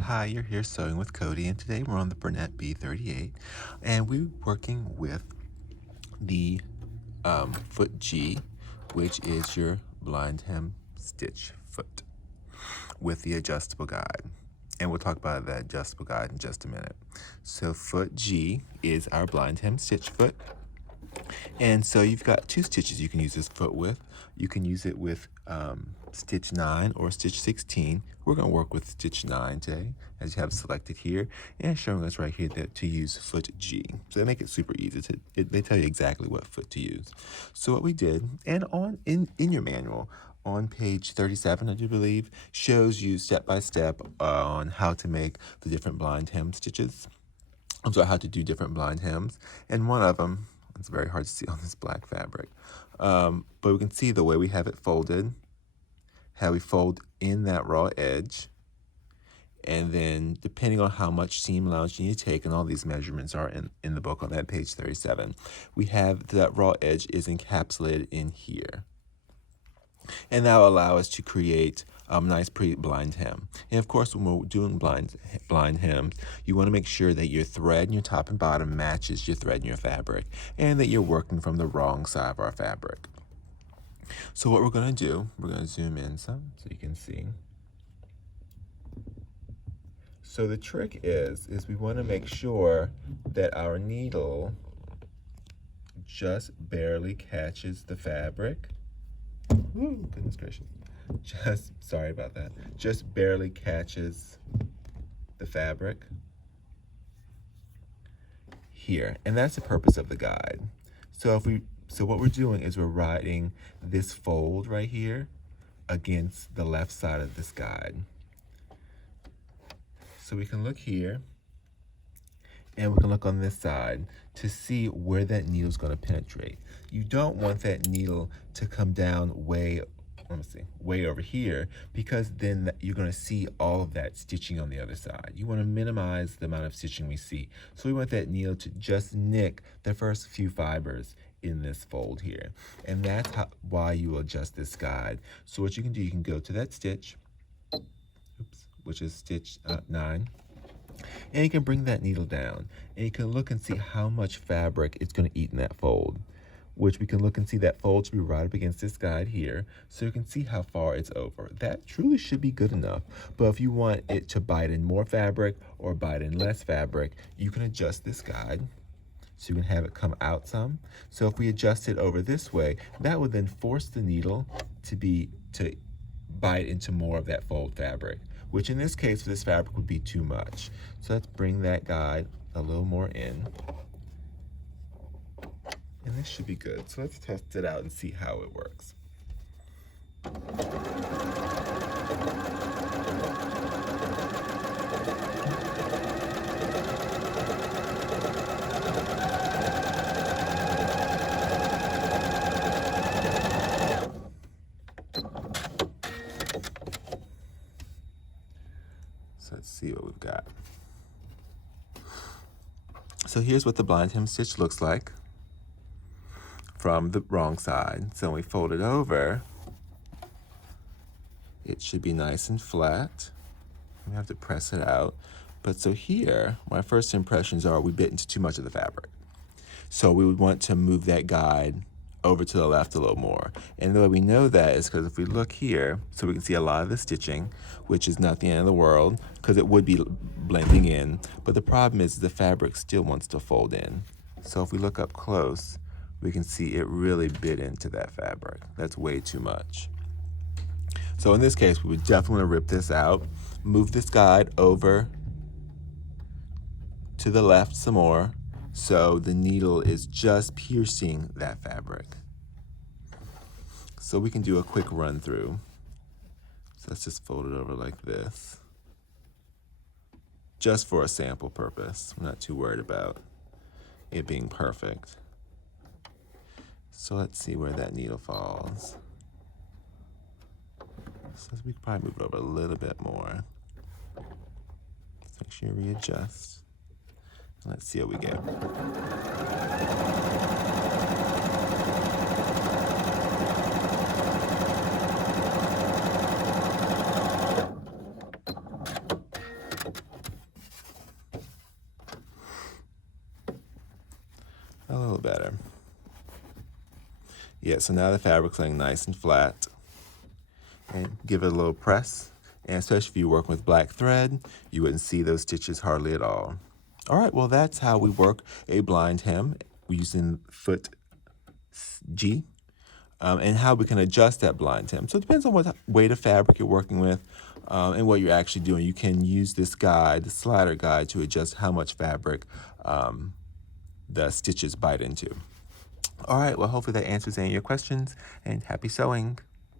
Hi, you're here sewing with Cody, and today we're on the Bernette b38, and we're working with the foot G, which is your blind hem stitch foot, with the adjustable guide. And we'll talk about that adjustable guide in just a minute. So foot G is our blind hem stitch foot. And so you've got two stitches you can use this foot with. You can use it with stitch 9 or stitch 16. We're going to work with stitch 9 today, as you have selected here, and showing us right here that to use foot G. So they make it super easy. They tell you exactly what foot to use. So what we did, and in your manual, on page 37, I do believe, shows you step by step on how to make the different blind hem stitches. So how to do different blind hems, and one of them, it's very hard to see on this black fabric, but we can see the way we have it folded, how we fold in that raw edge, and then depending on how much seam allowance you need to take, and all these measurements are in the book on that page 37, we have that raw edge is encapsulated in here. And that will allow us to create a nice pretty blind hem. And of course, when we're doing blind hems, you want to make sure that your thread in your top and bottom matches your thread in your fabric, and that you're working from the wrong side of our fabric. So what we're going to do, we're going to zoom in some so you can see. So the trick is we want to make sure that our needle just barely catches the fabric. Ooh, goodness gracious. Sorry about that. Just barely catches the fabric here. And that's the purpose of the guide. So what we're doing is we're writing this fold right here against the left side of this guide. So we can look here, and we can look on this side to see where that needle is going to penetrate. You don't want that needle to come down way over here, because then you're going to see all of that stitching on the other side. You want to minimize the amount of stitching we see. So we want that needle to just nick the first few fibers in this fold here. And that's why you will adjust this guide. So what you can do, you can go to that stitch, which is stitch 9, and you can bring that needle down, and you can look and see how much fabric it's going to eat in that fold, which we can look and see that fold should be right up against this guide here, so you can see how far it's over. That truly should be good enough, but if you want it to bite in more fabric or bite in less fabric, you can adjust this guide so you can have it come out some. So if we adjust it over this way, that would then force the needle to bite into more of that fold fabric, which in this case for this fabric would be too much. So let's bring that guide a little more in. And this should be good. So let's test it out and see how it works. So let's see what we've got. So here's what the blind hem stitch looks like from the wrong side. So when we fold it over, it should be nice and flat. We have to press it out. But so here, my first impressions are we bit into too much of the fabric. So we would want to move that guide over to the left a little more. And the way we know that is because if we look here, so we can see a lot of the stitching, which is not the end of the world, because it would be blending in. But the problem is the fabric still wants to fold in. So if we look up close, we can see it really bit into that fabric. That's way too much. So in this case, we would definitely want to rip this out, move this guide over to the left some more, so the needle is just piercing that fabric. So we can do a quick run through. So let's just fold it over like this, just for a sample purpose. I'm not too worried about it being perfect. So let's see where that needle falls. So we can probably move it over a little bit more. Let's make sure you readjust. Let's see what we get. better. Yeah, so now the fabric's laying nice and flat. And give it a little press. And especially if you're working with black thread, you wouldn't see those stitches hardly at all. All right, well, that's how we work a blind hem using foot G, and how we can adjust that blind hem. So it depends on what weight of fabric you're working with and what you're actually doing. You can use this guide, the slider guide, to adjust how much fabric the stitches bite into. All right, well, hopefully that answers any of your questions, and happy sewing.